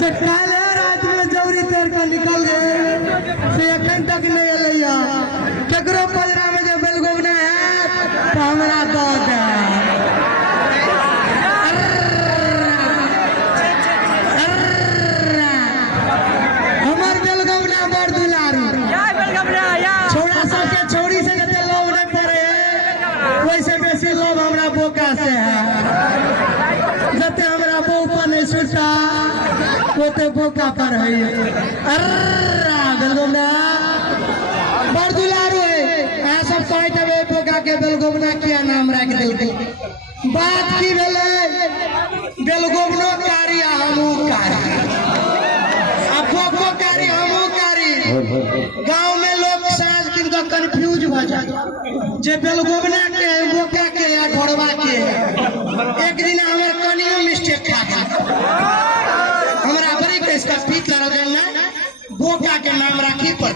से काले रात में जौरी तेर का निकल गए से अखन तक नहीं अलैया केकरो पजरा में जो बेलगोबना है तो हमरा दो दे हमर बेलगोबना बड़ दुलारू छोड़ा सबके छोड़ी से जते लोभ नहीं पड़े वैसे बेसी लोभ हमरा बोका से है जते हमरा बहू पर नहीं छूटा ओते बोका पर है बेलगोबना बड़ दुलारू है आ सब कह देबे बोका के बेलगोबना किया नाम रख देलकै बात की भेलै बेलगोबनो कारी हमू कारी आ बोको कारी हमू कारी गांव में लोग साँझ दिन का कंफ्यूज भ जाए जे बेलगोबना के बोका के या ढोरवा के एक दिन हमर कनियो मिस्टेक खा गया हमरा बड़ी इसका पीत लग गया ना बोका के नाम राखी पर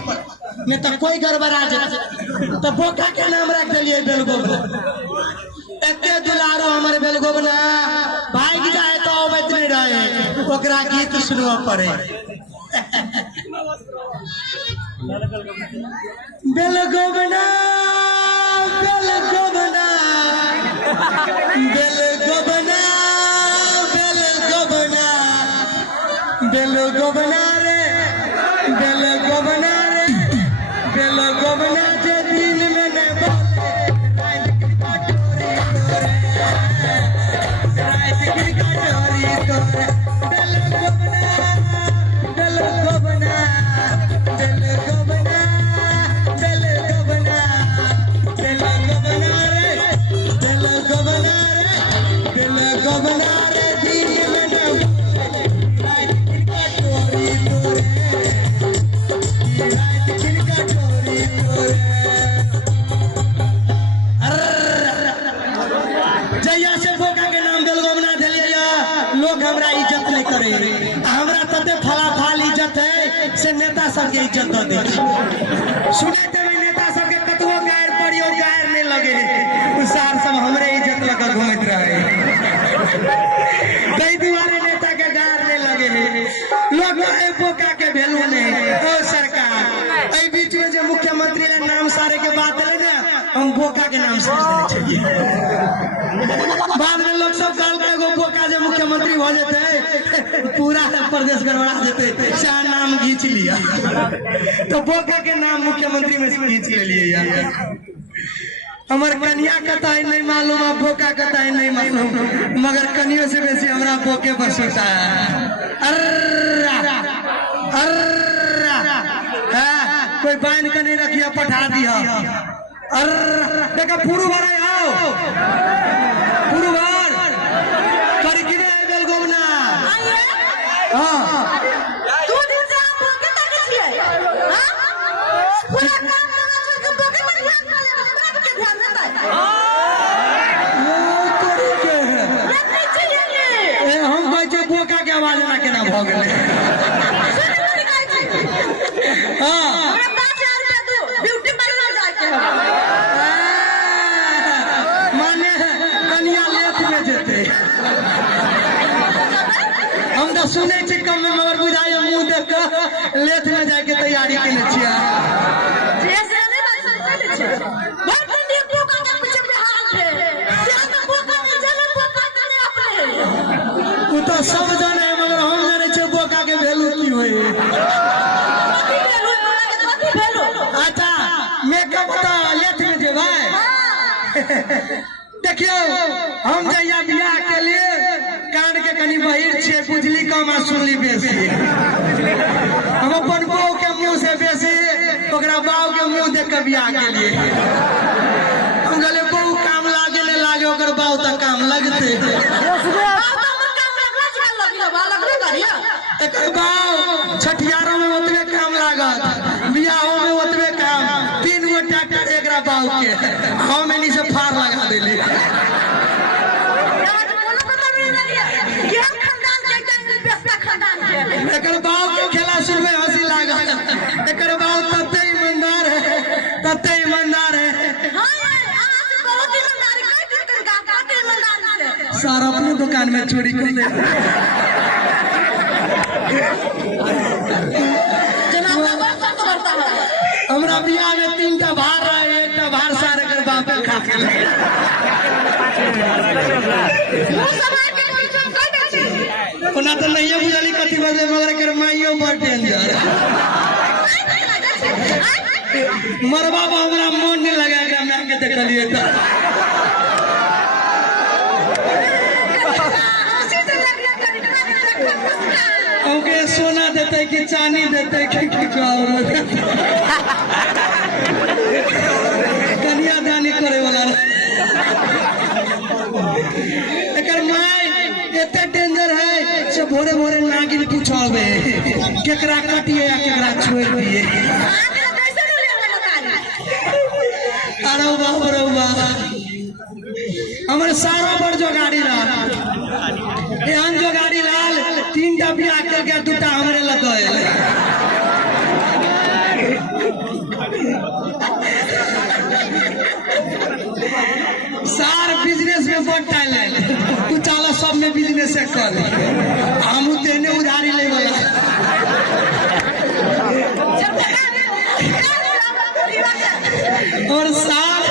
नहीं तो कोई गड़बड़ा जाए तो बोका के नाम रख दिलिए बेलगोबना एते दुलारो हमर बेलगोबना भाग जाए तो अबैत नहीं रहे ओकरा गीत सुनवा पड़े बेलगोबना बेलगोबना बेलगोबना बेलगोबना बेलगोबना रे बेलगोबना रे बेलगोबना जे दिन में ने रात की कटोरी तोरे बेलगोबना बेलगोबना बेलगोबना बेलगोबना बेलगोबना रे बेलगोबना रे बेलगोबना रे दिन में ने रात की कटोरी तोरे रात की कटोरी तोरे जैया से बोका के नाम बेलगोबना देलिए लोग हमरा इज्जत नहीं करे हमरा तते फलाफाल इज्जत है से नेता सब के इज्जत दे सुने देवे नेता सब के कतवो गायर पड़ियो गायर नहीं लगे सार सब हमरे इज्जत लगा घूमत रहे कई दुआरे नेता के गायर नहीं लगे लोग ए बोका के वैल्यू नहीं ओ सरकार ए बीच में जो मुख्यमंत्री ने नाम सारे के बात है ना हम बोका के नाम से चाहिए बाद में लोग सब काल के एगो बोका जो मुख्यमंत्री हो जाते पूरा प्रदेश गड़बड़ा देते चार नाम खींच लिया तो बोका के नाम मुख्यमंत्री में से खींच ले लिए यार हमार कन्या कता है नहीं मालूम है बोका कता है नहीं मालूम मगर कनियों से बेसी हमरा बोके पर सोचा है कोई बांध के नहीं रखिया पठा दिया देखा पुरु भर आओ पुरु भर करी कि नहीं बेलगोबना हां दो दिन से हम बोके ताके छिए हां पूरा काम लगा छोड़ के बोके पर ध्यान ना ले हमरा के ध्यान देता है वो तोरी के नहीं चाहिए ए हम कहै छै बोका के आवाज ना केना भ गेलै हां हमरा 5000 रुपया दो ब्यूटी पार्लर जाके माने कनिया लेत में जेते हम तो सुने छी कम में मगर बुझाय मुंह देख के लेत में जाए के तैयारी केने छिया जैसे नहीं बात छै बहुत दिन बोका के पीछे बिहार थे क्या तो बोका के जले बोका करे अपने तू तो सब जाने है मगर हम जाने छै बोका के वैल्यू की होय अच्छा मेकअप तो लेत में जेबै देखियो हम जहिया बियाह के लिए कान के कनी बहिर छे बुझली कम आ सुनली बेसी हम अपन बहू के मुंह से बेसी ओकरा बाऊ के मुंह देख के बियाह के लिए हम गले बहू काम लागे नहीं लागे ओकर बाऊ तक काम लगते एकर बाऊ छठियारों में ओतबे काम लागत बियाहों में ओतबे काम 3 गो ट्रैक्टर एकरा बाऊ के हम में से फार लगा देली एकर बाऊ के खेला सुनबे हंसी लागत एकर बाऊ तते ईमानदार है सर अपने दुकान में चोरी कर ले बियाह में 3टा भार रहे, 1टा भार सारे कर बापे खा के ले। ओना तो नहीं बुझली कथी बजे मगर कर माइयो बड़ डेंजर। मरबा बा हमरा मन नहीं लगा के मैं के देखलिए त ओके सोना देते कि चांदी देते कि और कन्यादानी करे वाला एकर माय एते डेंजर है से भोरे भोरे नागिन पूछावे केकरा कटिए या केकरा छोड़ दिए। अरे बाप रे बाप हमारे सारा बड़ जो गाड़ी रहा एहन जो गाड़ी लाल 3टा बियाह करके 2टा हमरे लगल। सार बिजनेस में बहुत टैलेंट तू चाला सब में बिजनेस कर हम देने उधारी ले वाला। और सार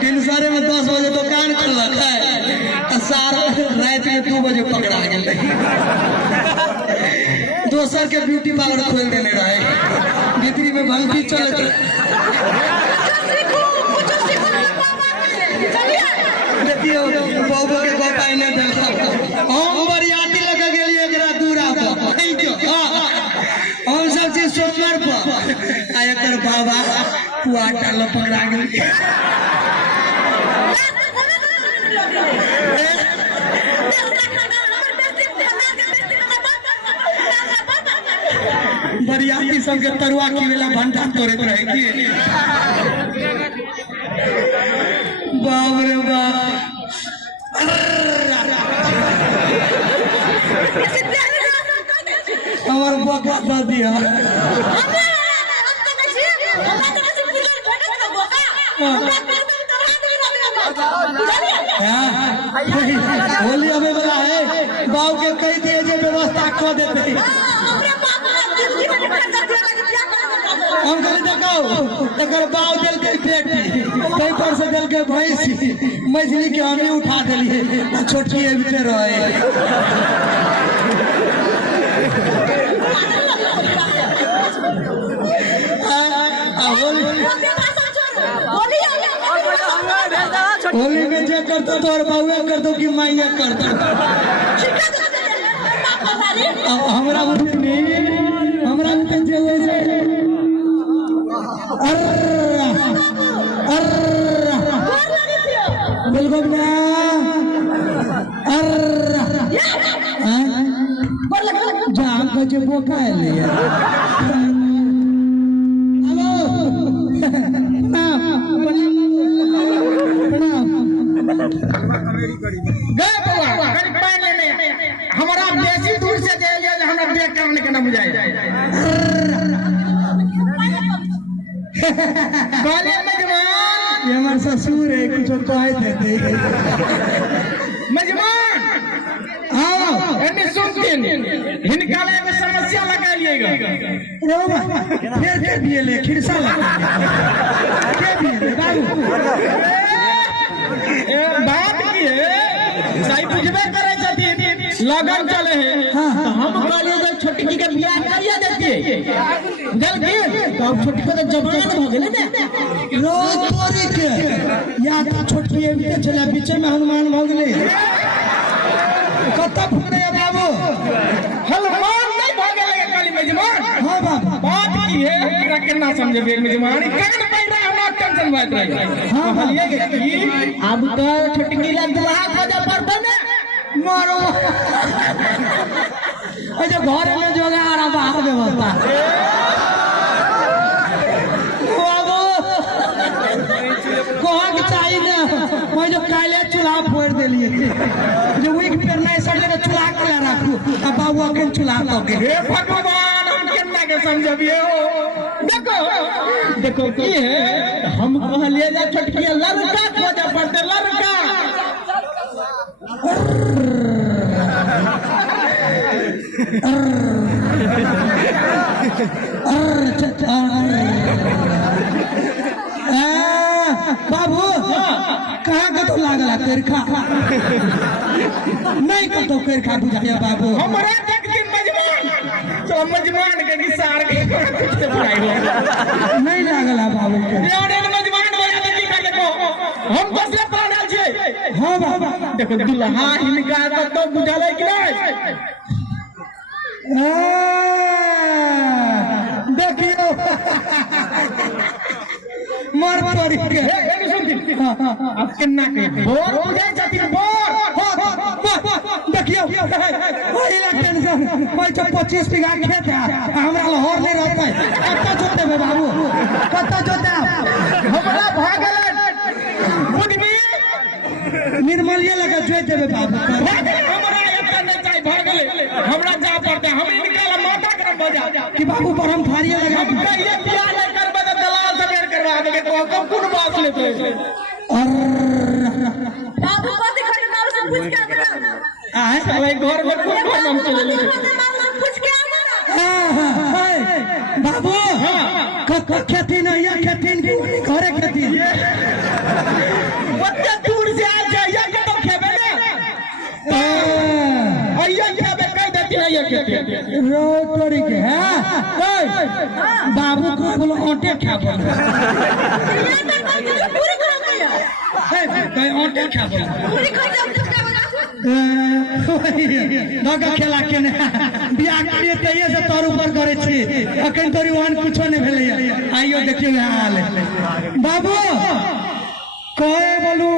दिन सारे में 10 बजे दुकान खुलक है और सार रात में 2 बजे पकड़ा गए। दोसर के ब्यूटी पार्लर खोल देने रहे बिक्री में भंगी चलत देखियो बाबू के गोपाई ने दे हम बरियाती लगा गेली एकरा दूरा पर हम सब चीज सोमवार पर आ एकर बाबा पुआटा ल पकड़ा गेल। बरियाती सबके तरुआ खिलेला भंटा तोड़े रहे की बाप रे बाप। हमार बका दे दिया होली हमें वाला है बाव के कई दिए जे व्यवस्था कर देते हम कहले देखो एकर बाव दिल के बेटी कई पर से दिल के भैंसी मछली के हमें उठा देलिए छोटकी है बीते रहे। होली में जो करता तो और बाबुआ कर दो कि माइया कर दो हमरा नहीं हमरा जे हो जाए बिल्कुल ना जाम को जो बोका है ले हमारा बेसी दूर से हमरा देख करने के ना बुझाए ये हमारे ससुर है कुछ कह देते मजमान। हाँ सुनतीन हिनका एगो समस्या लगा लिएगा फिर के दिए ले खिरसा लगा के दिए बाबू बात की है सही बुझबे करे छथिन लगन चले है हम कहलिए जो छोटकी के बियाह करिए देतिए जल्दी कब छोटकी को तो जवान हो गेले ने रोज तोरी के या तो छोटकी के चला बीच में हनुमान हो गेले कत फुरे बाबू हनुमान नहीं हो गेले काली मेजमान। हां बात की है एकरा केना समझे बेर मेजमान कन पड़ रहा हम टेंशन बात रहे हां कहलिए कि अब तो छोटकी ला दुल्हा खोजा पड़ता ने मारो जो घर में जोगा आ बाहर व्यवस्था बाबू कहा कि चाहिए ना मैं जो काले चूल्हा फोड़ दिलिए जो वीक पर नहीं सड़े तो चूल्हा के रखू अब बाबू अकेले चूल्हा तो के हे भगवान हम केना के समझबिए हो देखो देखो की है हम कहलिए जा छोटकी लड़का खोजा पड़ते लड़का लागल करखा नहीं कतो करखा बुझाया बाबू हमरा देख दिन मजमान चल मजमान के निसार के से बुराई हो नहीं लागल बाबू के यारे मजमान बोला तो की कर को हम बसले प्राणल छे हां बाबा देखो दुल्हा इनका तो बुझाले कि नहीं देखियो मार पड़ी के अब किन्ना के बोर बुझाई छथि बोर देखियो पहिला टेंशन कोई तो 25 बीघा खेत है हमरा लाहौर नहीं रहते कत्ता जोते बे बाबू कत्ता जोते हमरा भागल बुझबी निर्मलिया लगा जोत देबे बाबू हमरा एता नहीं चाहि भागल हमरा जा पड़ता हम निकाला माथा गरम बजा कि बाबू पर हम थारिया लगा हम कहिए बियाह नहीं करबे तो दलाल से भेंट करवा देबे तो कब कोन बात लेते बाबू को दिखा के से पूछ के आना आए साले घर में कोन नाम चले पूछ के आना बाबू खेती नहीं है खेती घरे खेती बच्चे दूर से आ जाइए के तो खेबे ना आइए खेबे कह देती नहीं है खेती रोटरी के हैं बाबू को बोलो ओटे खा बोलो पूरी कर दिया कहीं ओटे खा बोलो पूरी कर दिया नगा खेला के ने बियाह करिए तइए से तोर ऊपर करे छी अखन तोरी वान कुछो नहीं भेलै आइयो देखियो हाल बाबू कहे बोलू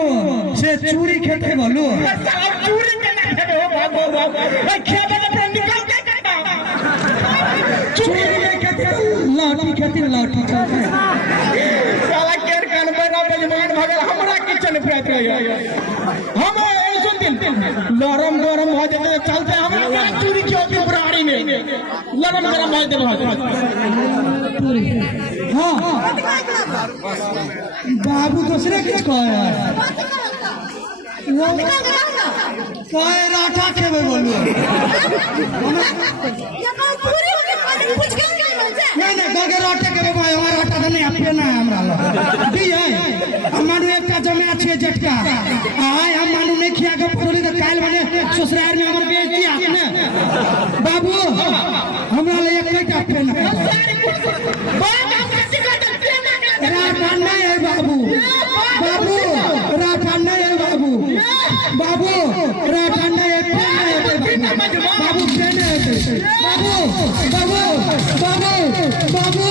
से चूड़ी खेते बोलू साला चूड़ी के ना खेबे हो बाबू भाई खेबे तो फिर निकल के करता चूड़ी नहीं खेती लाठी खेती लाठी चलते साला केर कान में ना बेजमान भगल हमरा किचन फेंक रही हम सुन दिन नरम गरम हो जाते चलते हमरा चूड़ी की होती बुराड़ी में नरम गरम हो जाते हाँ बाबू दूसरे कुछ कहे कहे राठा खेबे बोलू पूरी पूछ के नहीं गगे रोटे के भाई हमारा आटा तो नहीं अपने ना हमरा लो दी है हमारू एकटा जमे छै जटका आय हम मानू नहीं खिया के परोली तो काल बने ससुराल में हमर बेइज्जती आपने बाबू हमरा ले एकटा अपने ना राठा नहीं है बाबू बाबू राठा नहीं है बाबू बाबू राठा नहीं है बाबू बाबू बाबू बाबू बाबू बाबू